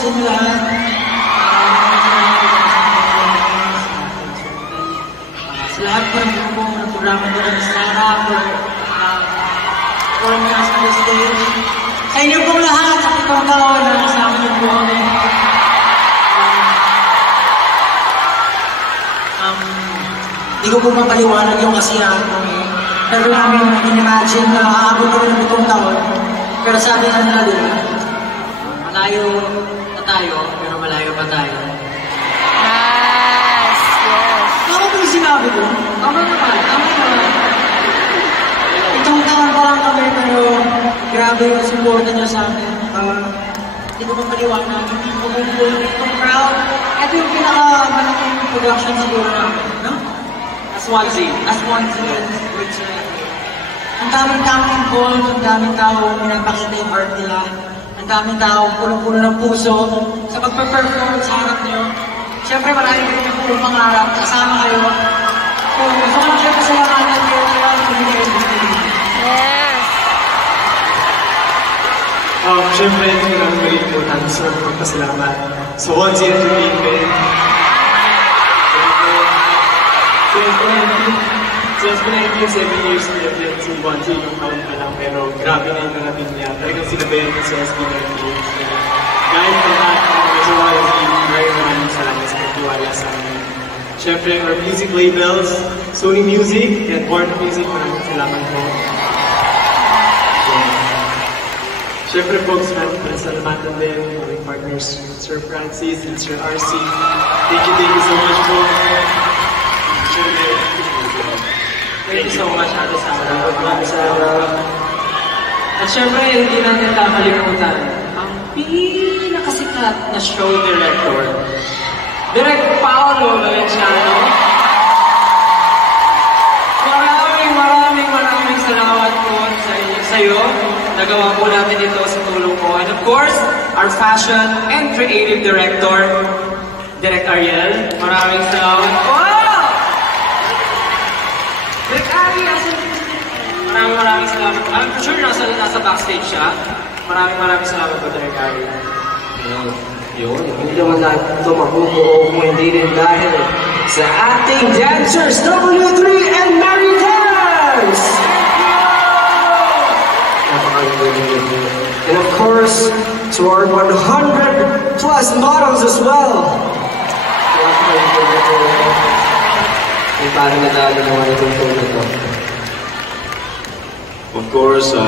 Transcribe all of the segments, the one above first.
sa inyo lahat. Sa lahat po ng grupo ng programa ko ng Sara for us on the stage. Sa inyo pong lahat, sa pitong taon na kasama niyo po kami. Hindi ko po mapaliwanag yung kasiyahan ko. Pero namin in-imagine na makakabot kami ng pitong taon. Pero sabi na nila din, malayo na tayo, pero malayo pa tayo. Yes, yes. Tama po yung sinabi ko. Tama naman, tama naman. Itong taon pa lang kami, pero grabe yung support niyo sa akin. Hindi ko mapaliwanag, hindi ko itong crowd. Ito yung pinakamalaking production siguro namin, no? As one Z. Ang daming involved, ang daming tao pinagpakita yung art nila. Ang daming tao puno-puno ng puso sa pagpe-perform sa harap nyo. Siyempre marami ko yung puro pangarap, kasama kayo. So, gusto ko lang siya pasalamatan kayo kaya pinigay ko. Yes. Siyempre, hindi ko lang malimutan sa pagpasalamat sa 1Z Entertainment. Since 7 years na yun si 1Z yung taon pa lang, pero grabe na yung narating niya. Talagang sinabayan ko sa SB19. Kahit na lahat ng sa 1Z, maraming salamat sa pagtiwala sa amin. Siyempre, our music labels, Sony Music and Warner Music, maraming salamat po. Siyempre po, salamatan din aming partners, Sir Francis and Sir RC. Thank you so much po. Thank you so much, Ate Sara. Maraming salamat. At syempre, hindi natin kakalimutan ang pinakasikat na show director, Direk Paolo Valenciano. Maraming salamat po sa iyo. Nagawa po natin ito sa tulong ko. And of course, our fashion and creative director, Direk Ariel. Maraming salamat po. Maraming salamat. I'm sure nasa backstage siya. Maraming salamat po, Direk Ari. Yun, hindi naman natin ito mabubuo kung hindi rin dahil sa ating dancers, W3 and Mary Dance! And of course, to our 100 plus models as well. Kung paano natalo naman itong show na ito. Of course, sa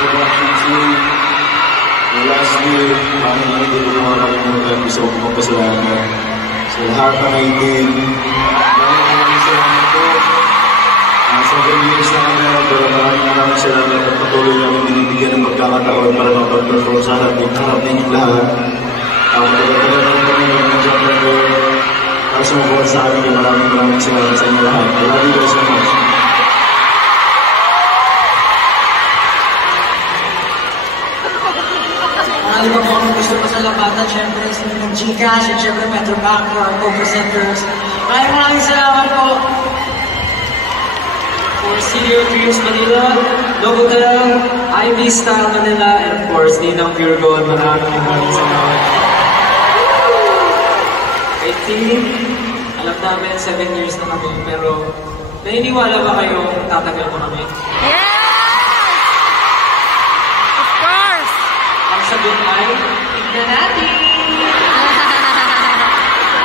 production team, lastly, hindi ko makakalimutan, gusto ko magpasalamat sa lahat ng team. Maraming salamat po. 7 years na kami, pero maraming salamat at patuloy namin binibigyan ng pagkakataon para mapag-perform sa harap ninyong lahat. Pagkakataon namin kami ng John Record. Para sumubukan sa amin, maraming salamat sa inyo lahat. I love you guys so much. Marami pa po akong gusto pasalamatan, syempre sa ng Gcash at syempre Metrobank for our co-presenters. Maraming salamat po for Studio Dreams Manila, Novotel, Ivy Style Manila, and of course, Ninang Pure Gold. Maraming salamat. I think, alam namin 7 years na kami, pero naniniwala ba kayo tatagal mo kami? Yes! Of course! Ang sagot ay, tignan natin!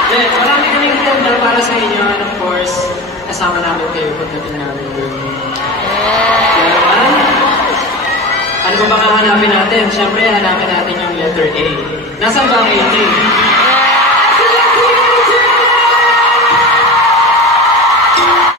Then, marami kaming tender para sa inyo, and of course, kasama namin kayo pagdating namin yun. Kaya naman, ano ba bang hanapin natin? Siyempre, hanapin natin yung letter A. Nasaan ba ang 18?